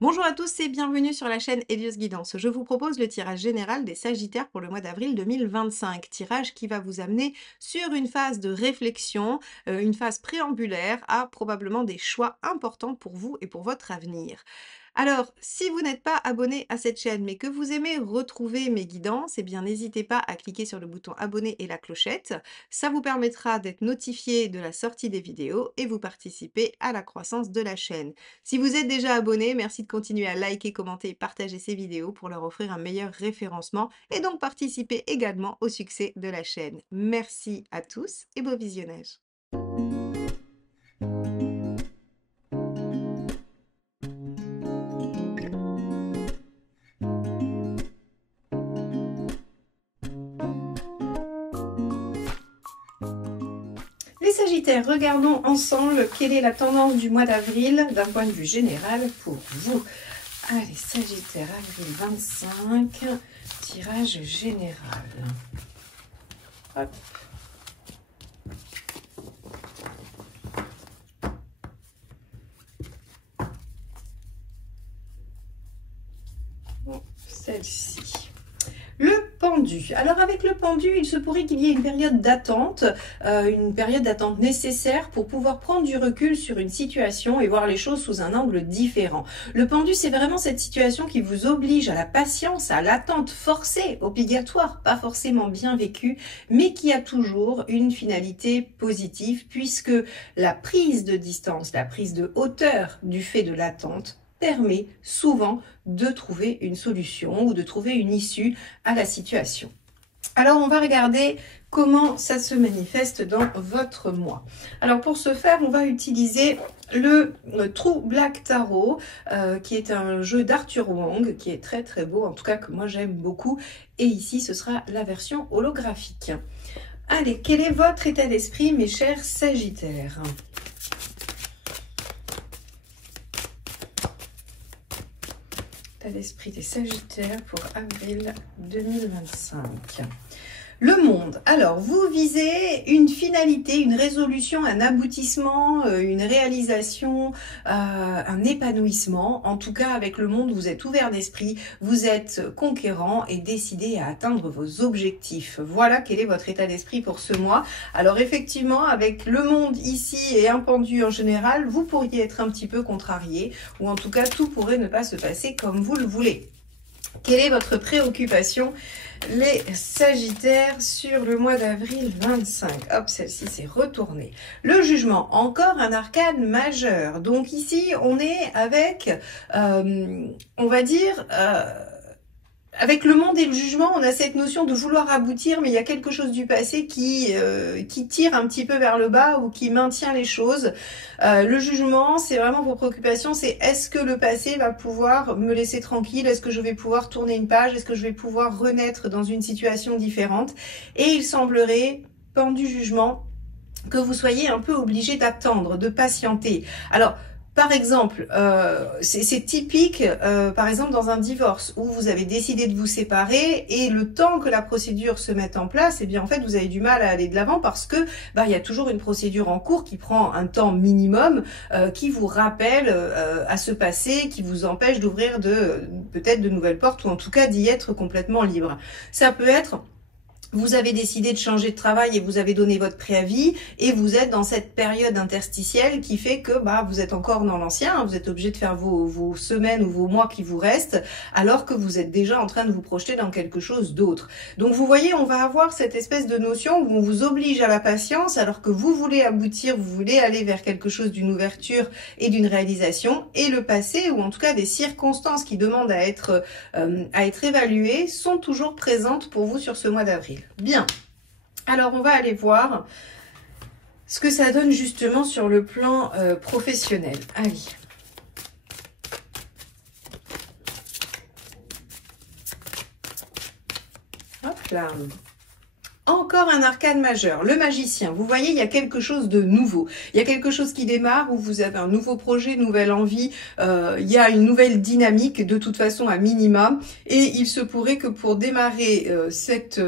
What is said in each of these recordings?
Bonjour à tous et bienvenue sur la chaîne Elios Guidance. Je vous propose le tirage général des Sagittaires pour le mois d'avril 2025. Tirage qui va vous amener sur une phase de réflexion, une phase préambulaire à probablement des choix importants pour vous et pour votre avenir. Alors, si vous n'êtes pas abonné à cette chaîne, mais que vous aimez retrouver mes guidances, eh bien n'hésitez pas à cliquer sur le bouton abonner et la clochette. Ça vous permettra d'être notifié de la sortie des vidéos et vous participer à la croissance de la chaîne. Si vous êtes déjà abonné, merci de continuer à liker, commenter et partager ces vidéos pour leur offrir un meilleur référencement et donc participer également au succès de la chaîne. Merci à tous et beau visionnage. Les Sagittaires, regardons ensemble quelle est la tendance du mois d'avril d'un point de vue général pour vous. Allez, Sagittaire, avril 25, tirage général. Hop. Celle-ci. Le pendu. Alors avec le pendu, il se pourrait qu'il y ait une période d'attente nécessaire pour pouvoir prendre du recul sur une situation et voir les choses sous un angle différent. Le pendu, c'est vraiment cette situation qui vous oblige à la patience, à l'attente forcée, obligatoire, pas forcément bien vécue, mais qui a toujours une finalité positive puisque la prise de distance, la prise de hauteur du fait de l'attente permet souvent de trouver une solution ou de trouver une issue à la situation. Alors, on va regarder comment ça se manifeste dans votre mois. Alors, pour ce faire, on va utiliser le True Black Tarot, qui est un jeu d'Arthur Wong, qui est très très beau, en tout cas que moi j'aime beaucoup. Et ici, ce sera la version holographique. Allez, quel est votre état d'esprit, mes chers Sagittaires ? L'esprit des Sagittaires pour avril 2025. Le monde. Alors, vous visez une finalité, une résolution, un aboutissement, une réalisation, un épanouissement. En tout cas, avec le monde, vous êtes ouvert d'esprit, vous êtes conquérant et décidé à atteindre vos objectifs. Voilà quel est votre état d'esprit pour ce mois. Alors, effectivement, avec le monde ici et un pendu en général, vous pourriez être un petit peu contrarié ou en tout cas, tout pourrait ne pas se passer comme vous le voulez. Quelle est votre préoccupation, les Sagittaires, sur le mois d'avril 25? Hop, celle-ci s'est retournée. Le jugement, encore un arcane majeur. Donc ici, on est avec, on va dire... avec le monde et le jugement, on a cette notion de vouloir aboutir, mais il y a quelque chose du passé qui tire un petit peu vers le bas ou qui maintient les choses. Le jugement, c'est vraiment vos préoccupations, c'est est-ce que le passé va pouvoir me laisser tranquille? Est-ce que je vais pouvoir tourner une page? Est-ce que je vais pouvoir renaître dans une situation différente? Et il semblerait, pendu jugement, que vous soyez un peu obligé d'attendre, de patienter. Alors, par exemple, c'est typique, par exemple, dans un divorce où vous avez décidé de vous séparer et le temps que la procédure se mette en place, eh bien, en fait, vous avez du mal à aller de l'avant parce que, il y a toujours une procédure en cours qui prend un temps minimum, qui vous rappelle à ce passé, qui vous empêche d'ouvrir peut-être de nouvelles portes ou en tout cas d'y être complètement libre. Ça peut être... Vous avez décidé de changer de travail et vous avez donné votre préavis et vous êtes dans cette période interstitielle qui fait que vous êtes encore dans l'ancien, hein, vous êtes obligé de faire vos semaines ou vos mois qui vous restent alors que vous êtes déjà en train de vous projeter dans quelque chose d'autre. Donc vous voyez, on va avoir cette espèce de notion où on vous oblige à la patience alors que vous voulez aboutir, vous voulez aller vers quelque chose d'une ouverture et d'une réalisation, et le passé ou en tout cas des circonstances qui demandent à être évaluées sont toujours présentes pour vous sur ce mois d'avril. Bien, alors on va aller voir ce que ça donne justement sur le plan professionnel. Allez. Hop là. Encore un arcane majeur, le magicien. Vous voyez, il y a quelque chose de nouveau. Il y a quelque chose qui démarre où vous avez un nouveau projet, une nouvelle envie. Il y a une nouvelle dynamique de toute façon à minima. Et il se pourrait que pour démarrer cette,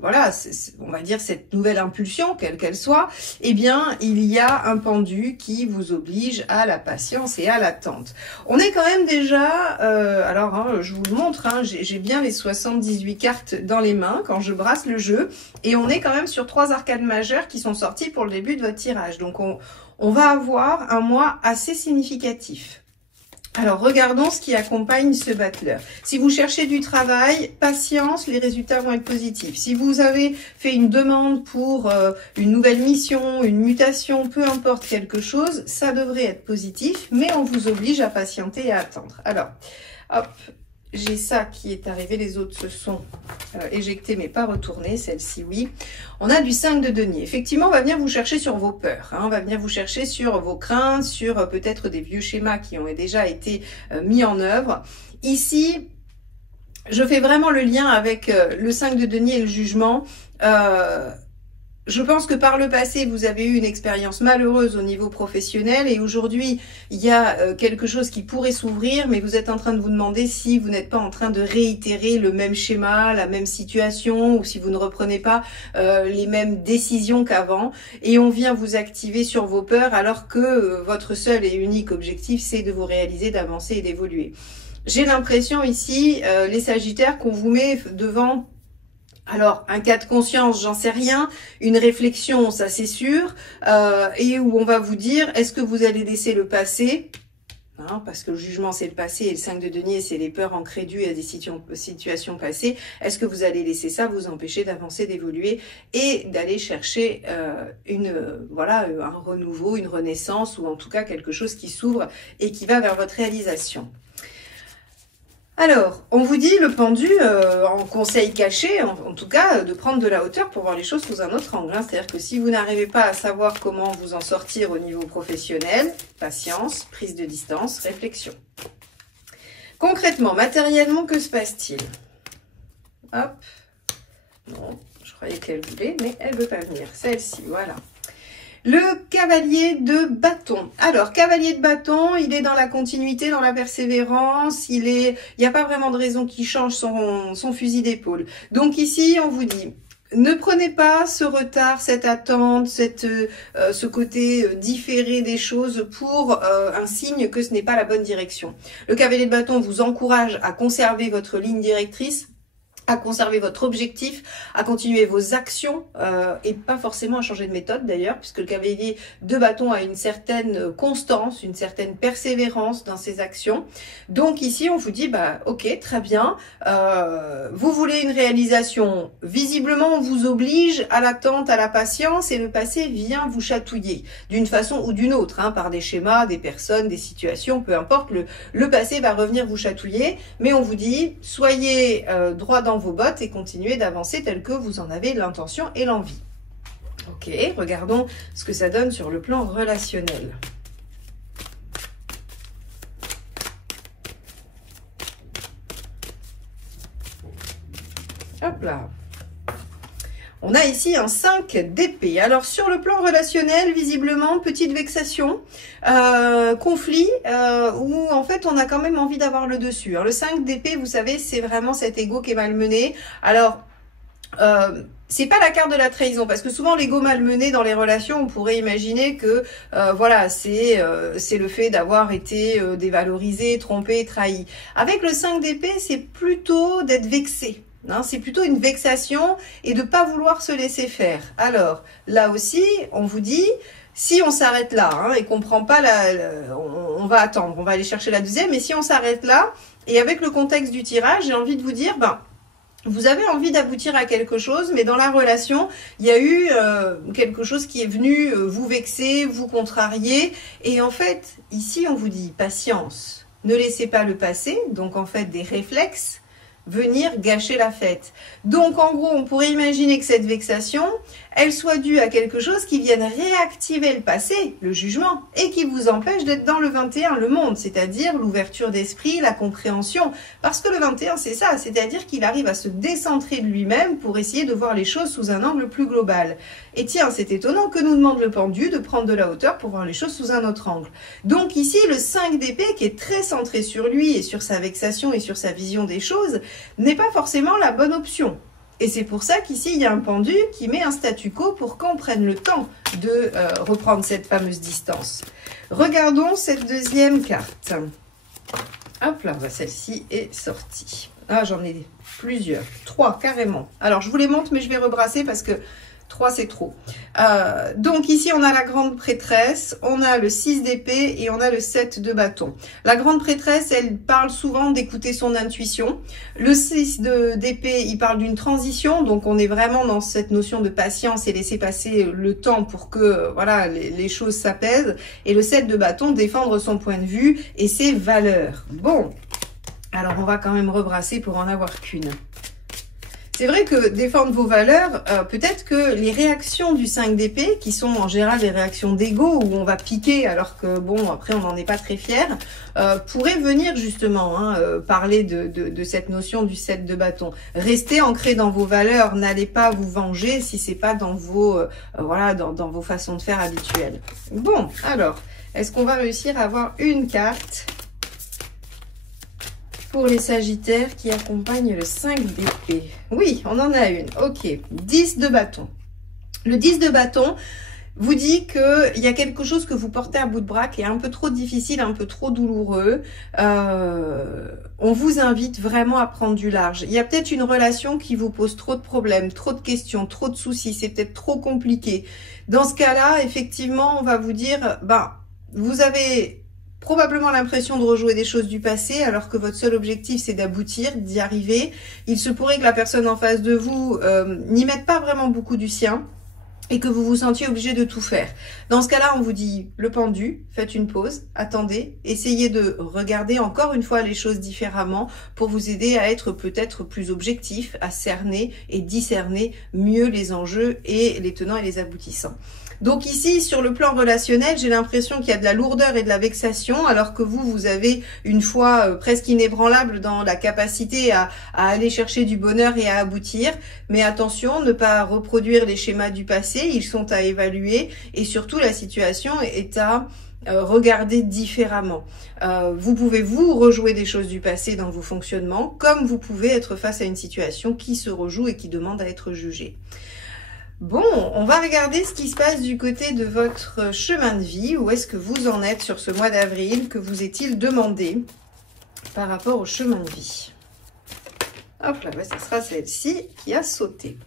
voilà, on va dire cette nouvelle impulsion, quelle qu'elle soit, eh bien, il y a un pendu qui vous oblige à la patience et à l'attente. On est quand même déjà, alors hein, je vous le montre, hein, j'ai bien les 78 cartes dans les mains quand je brasse le jeu. Et on est quand même sur 3 arcanes majeures qui sont sorties pour le début de votre tirage. Donc on va avoir un mois assez significatif. Alors regardons ce qui accompagne ce battleur. Si vous cherchez du travail, patience, les résultats vont être positifs. Si vous avez fait une demande pour une nouvelle mission, une mutation, peu importe quelque chose, ça devrait être positif, mais on vous oblige à patienter et à attendre. Alors, hop. J'ai ça qui est arrivé, les autres se sont éjectés mais pas retournés, celle-ci oui. On a du 5 de denier. Effectivement, on va venir vous chercher sur vos peurs, hein. On va venir vous chercher sur vos craintes, sur peut-être des vieux schémas qui ont déjà été mis en œuvre. Ici, je fais vraiment le lien avec le 5 de denier et le jugement. Je pense que par le passé, vous avez eu une expérience malheureuse au niveau professionnel et aujourd'hui, il y a quelque chose qui pourrait s'ouvrir, mais vous êtes en train de vous demander si vous n'êtes pas en train de réitérer le même schéma, la même situation, ou si vous ne reprenez pas les mêmes décisions qu'avant. Et on vient vous activer sur vos peurs alors que votre seul et unique objectif, c'est de vous réaliser, d'avancer et d'évoluer. J'ai l'impression ici, les Sagittaires, qu'on vous met devant... Alors, un cas de conscience, j'en sais rien, une réflexion, ça c'est sûr, et où on va vous dire, est-ce que vous allez laisser le passé, hein, parce que le jugement c'est le passé, et le 5 de denier c'est les peurs ancrées dues à des situations passées, est-ce que vous allez laisser ça vous empêcher d'avancer, d'évoluer, et d'aller chercher voilà, un renouveau, une renaissance, ou en tout cas quelque chose qui s'ouvre et qui va vers votre réalisation. Alors, on vous dit le pendu en conseil caché, en tout cas, de prendre de la hauteur pour voir les choses sous un autre angle. Hein. C'est-à-dire que si vous n'arrivez pas à savoir comment vous en sortir au niveau professionnel, patience, prise de distance, réflexion. Concrètement, matériellement, que se passe-t-il? Hop. Non, je croyais qu'elle voulait, mais elle ne veut pas venir. Celle-ci, voilà. Le cavalier de bâton. Alors, cavalier de bâton, il est dans la continuité, dans la persévérance. Il n'y a pas vraiment de raison qu'il change son fusil d'épaule. Donc ici, on vous dit, ne prenez pas ce retard, cette attente, ce côté différé des choses pour un signe que ce n'est pas la bonne direction. Le cavalier de bâton vous encourage à conserver votre ligne directrice, à conserver votre objectif, à continuer vos actions et pas forcément à changer de méthode d'ailleurs, puisque le cavalier de bâton a une certaine constance, une certaine persévérance dans ses actions. Donc ici, on vous dit, bah ok, très bien, vous voulez une réalisation, visiblement on vous oblige à l'attente, à la patience, et le passé vient vous chatouiller, d'une façon ou d'une autre, hein, par des schémas, des personnes, des situations, peu importe, le passé va revenir vous chatouiller, mais on vous dit, soyez droit dans vos bottes et continuez d'avancer tel que vous en avez l'intention et l'envie. Ok, regardons ce que ça donne sur le plan relationnel. Hop là. On a ici un 5 d'épée. Alors, sur le plan relationnel, visiblement, petite vexation, conflit, où en fait, on a quand même envie d'avoir le dessus. Alors, le 5 d'épée, vous savez, c'est vraiment cet ego qui est malmené. Alors, c'est pas la carte de la trahison, parce que souvent l'ego malmené dans les relations, on pourrait imaginer que voilà, c'est le fait d'avoir été dévalorisé, trompé, trahi. Avec le 5 d'épée, c'est plutôt d'être vexé. Hein, c'est plutôt une vexation et de pas vouloir se laisser faire. Alors, là aussi, on vous dit, si on s'arrête là, hein, et qu'on prend pas on va attendre, on va aller chercher la deuxième, mais si on s'arrête là, et avec le contexte du tirage, j'ai envie de vous dire, ben, vous avez envie d'aboutir à quelque chose, mais dans la relation, il y a eu quelque chose qui est venu vous vexer, vous contrarier, et en fait, ici, on vous dit, patience, ne laissez pas le passé, donc en fait, des réflexes, venir gâcher la fête. Donc en gros, on pourrait imaginer que cette vexation, elle soit due à quelque chose qui vienne réactiver le passé, le jugement, et qui vous empêche d'être dans le 21, le monde, c'est-à-dire l'ouverture d'esprit, la compréhension. Parce que le 21, c'est ça, c'est-à-dire qu'il arrive à se décentrer de lui-même pour essayer de voir les choses sous un angle plus global. Et tiens, c'est étonnant que nous demande le pendu de prendre de la hauteur pour voir les choses sous un autre angle. Donc ici, le 5 d'épée, qui est très centré sur lui et sur sa vexation et sur sa vision des choses, n'est pas forcément la bonne option. Et c'est pour ça qu'ici, il y a un pendu qui met un statu quo pour qu'on prenne le temps de reprendre cette fameuse distance. Regardons cette deuxième carte. Hop là, celle-ci est sortie. Ah, j'en ai plusieurs. 3 carrément. Alors, je vous les montre, mais je vais rebrasser parce que 3, c'est trop. Donc ici, on a la grande prêtresse, on a le 6 d'épée et on a le 7 de bâton. La grande prêtresse, elle parle souvent d'écouter son intuition. Le 6 d'épée, il parle d'une transition, donc on est vraiment dans cette notion de patience et laisser passer le temps pour que voilà les choses s'apaisent. Et le 7 de bâton, défendre son point de vue et ses valeurs. Bon, alors on va quand même rebrasser pour en avoir qu'une. C'est vrai que défendre vos valeurs, peut-être que les réactions du 5 d'épée, qui sont en général des réactions d'ego, où on va piquer alors que, bon, après on n'en est pas très fier, pourraient venir justement parler de cette notion du 7 de bâton. Restez ancré dans vos valeurs, n'allez pas vous venger si c'est pas dans vos, voilà, dans vos façons de faire habituelles. Bon, alors, est-ce qu'on va réussir à avoir une carte pour les Sagittaires qui accompagnent le 5 d'épée? Oui, on en a une. Ok, 10 de bâton. Le 10 de bâton vous dit qu'il y a quelque chose que vous portez à bout de bras qui est un peu trop difficile, un peu trop douloureux. On vous invite vraiment à prendre du large. Il y a peut-être une relation qui vous pose trop de problèmes, trop de questions, trop de soucis. C'est peut-être trop compliqué. Dans ce cas-là, effectivement, on va vous dire, vous avez probablement l'impression de rejouer des choses du passé alors que votre seul objectif c'est d'aboutir, d'y arriver. Il se pourrait que la personne en face de vous n'y mette pas vraiment beaucoup du sien et que vous vous sentiez obligé de tout faire. Dans ce cas-là, on vous dit le pendu, faites une pause, attendez, essayez de regarder encore une fois les choses différemment pour vous aider à être peut-être plus objectif, à cerner et discerner mieux les enjeux et les tenants et les aboutissants. Donc ici, sur le plan relationnel, j'ai l'impression qu'il y a de la lourdeur et de la vexation, alors que vous avez une foi presque inébranlable dans la capacité à aller chercher du bonheur et à aboutir. Mais attention, ne pas reproduire les schémas du passé, ils sont à évaluer et surtout la situation est à regarder différemment. Vous pouvez vous rejouer des choses du passé dans vos fonctionnements, comme vous pouvez être face à une situation qui se rejoue et qui demande à être jugée. Bon, on va regarder ce qui se passe du côté de votre chemin de vie. Où est-ce que vous en êtes sur ce mois d'avril? Que vous est-il demandé par rapport au chemin de vie? Hop là, ça sera celle-ci qui a sauté.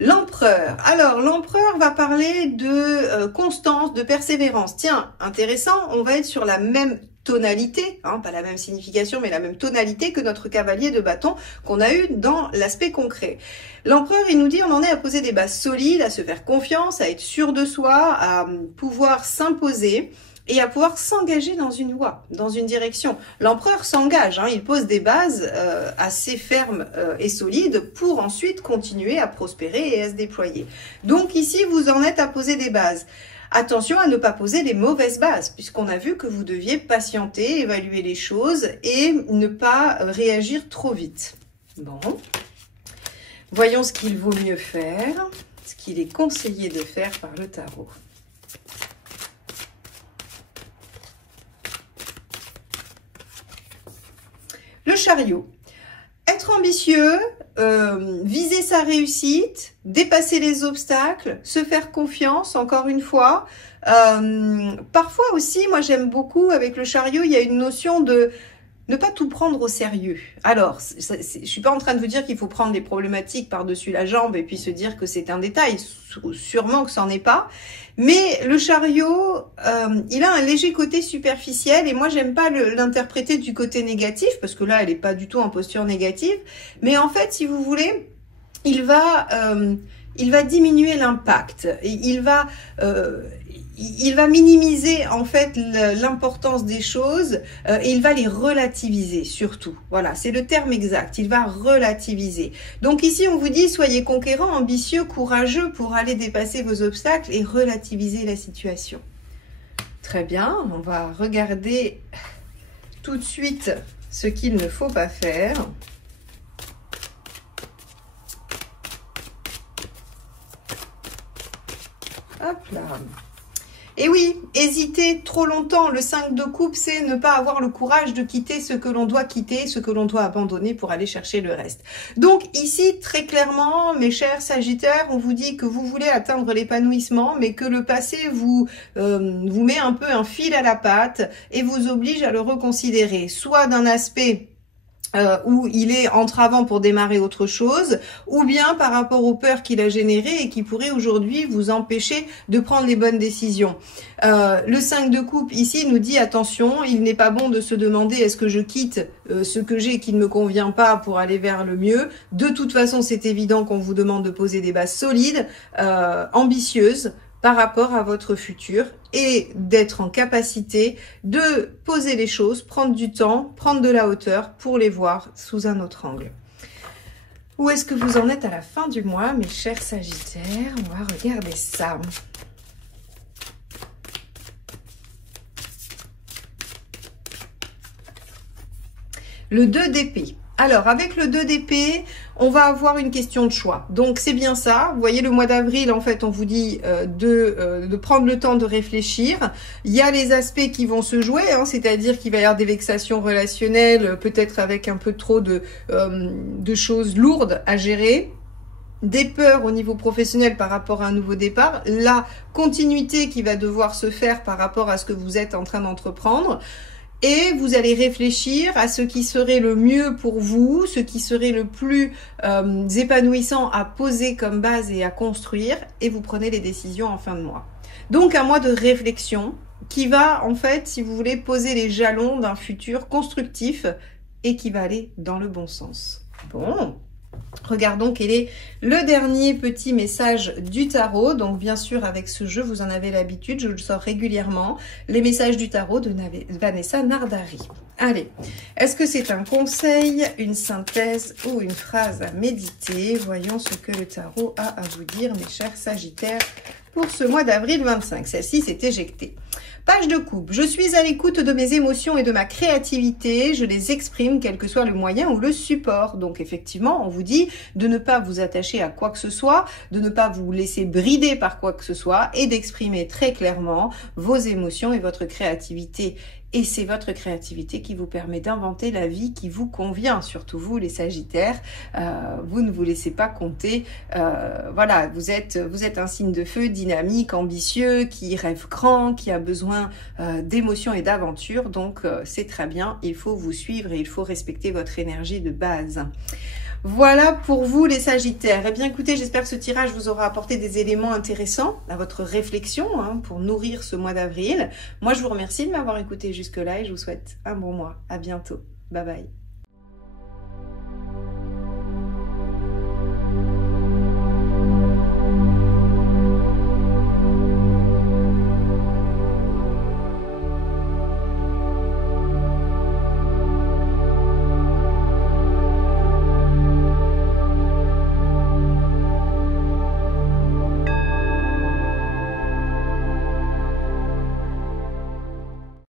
L'empereur. Alors, l'empereur va parler de constance, de persévérance. Tiens, intéressant, on va être sur la même tonalité, pas la même signification, mais la même tonalité que notre cavalier de bâton qu'on a eu dans l'aspect concret. L'empereur, il nous dit, on en est à poser des bases solides, à se faire confiance, à être sûr de soi, à pouvoir s'imposer et à pouvoir s'engager dans une voie, dans une direction. L'empereur s'engage, il pose des bases assez fermes et solides pour ensuite continuer à prospérer et à se déployer. Donc ici, vous en êtes à poser des bases. Attention à ne pas poser les mauvaises bases, puisqu'on a vu que vous deviez patienter, évaluer les choses et ne pas réagir trop vite. Bon, voyons ce qu'il vaut mieux faire, ce qu'il est conseillé de faire par le tarot. Le chariot. Être ambitieux, viser sa réussite, dépasser les obstacles, se faire confiance, encore une fois. Parfois aussi, moi j'aime beaucoup avec le chariot, il y a une notion de ne pas tout prendre au sérieux. Alors, je suis pas en train de vous dire qu'il faut prendre les problématiques par-dessus la jambe et puis se dire que c'est un détail. Sûrement que ça n'en est pas. Mais le chariot, il a un léger côté superficiel et moi, j'aime pas l'interpréter du côté négatif parce que là, elle est pas du tout en posture négative. Mais en fait, si vous voulez, il va diminuer l'impact. Il va il va minimiser en fait l'importance des choses et il va les relativiser surtout. Voilà, c'est le terme exact, il va relativiser. Donc ici on vous dit soyez conquérant, ambitieux, courageux pour aller dépasser vos obstacles et relativiser la situation. Très bien, on va regarder tout de suite ce qu'il ne faut pas faire. Hop là. Et oui, hésiter trop longtemps, le 5 de coupe, c'est ne pas avoir le courage de quitter ce que l'on doit quitter, ce que l'on doit abandonner pour aller chercher le reste. Donc ici, très clairement, mes chers Sagittaires, on vous dit que vous voulez atteindre l'épanouissement, mais que le passé vous met un peu un fil à la patte et vous oblige à le reconsidérer, soit d'un aspect où il est entravant pour démarrer autre chose, ou bien par rapport aux peurs qu'il a générées et qui pourraient aujourd'hui vous empêcher de prendre les bonnes décisions. Le 5 de coupe ici nous dit attention, il n'est pas bon de se demander est-ce que je quitte ce que j'ai qui ne me convient pas pour aller vers le mieux. De toute façon, c'est évident qu'on vous demande de poser des bases solides, ambitieuses, par rapport à votre futur et d'être en capacité de poser les choses, prendre du temps, prendre de la hauteur pour les voir sous un autre angle. Où est-ce que vous en êtes à la fin du mois, mes chers Sagittaires? On va regarder ça. Le 2 d'épée. Alors, avec le 2 d'épée, on va avoir une question de choix. Donc, c'est bien ça. Vous voyez, le mois d'avril, en fait, on vous dit de prendre le temps de réfléchir. Il y a les aspects qui vont se jouer, hein, c'est-à-dire qu'il va y avoir des vexations relationnelles, peut-être avec un peu trop de choses lourdes à gérer. Des peurs au niveau professionnel par rapport à un nouveau départ, la continuité qui va devoir se faire par rapport à ce que vous êtes en train d'entreprendre. Et vous allez réfléchir à ce qui serait le mieux pour vous, ce qui serait le plus épanouissant à poser comme base et à construire. Et vous prenez les décisions en fin de mois. Donc un mois de réflexion qui va en fait, si vous voulez, poser les jalons d'un futur constructif et qui va aller dans le bon sens. Bon. Regardons quel est le dernier petit message du tarot. Donc bien sûr avec ce jeu, vous en avez l'habitude, je le sors régulièrement. Les messages du tarot de Vanessa Nardari. Allez, est-ce que c'est un conseil, une synthèse ou une phrase à méditer? Voyons ce que le tarot a à vous dire, mes chers Sagittaires, pour ce mois d'avril 25. Celle-ci s'est éjectée. Page de coupe. Je suis à l'écoute de mes émotions et de ma créativité. Je les exprime, quel que soit le moyen ou le support. Donc, effectivement, on vous dit de ne pas vous attacher à quoi que ce soit, de ne pas vous laisser brider par quoi que ce soit et d'exprimer très clairement vos émotions et votre créativité. Et c'est votre créativité qui vous permet d'inventer la vie qui vous convient, surtout vous les Sagittaires. Vous ne vous laissez pas compter. Voilà, vous êtes un signe de feu, dynamique, ambitieux, qui rêve grand, qui a besoin d'émotions et d'aventure. Donc c'est très bien, il faut vous suivre et il faut respecter votre énergie de base. Voilà pour vous les Sagittaires. Eh bien écoutez, j'espère que ce tirage vous aura apporté des éléments intéressants à votre réflexion pour nourrir ce mois d'avril. Moi je vous remercie de m'avoir écouté jusque-là et je vous souhaite un bon mois. À bientôt. Bye bye.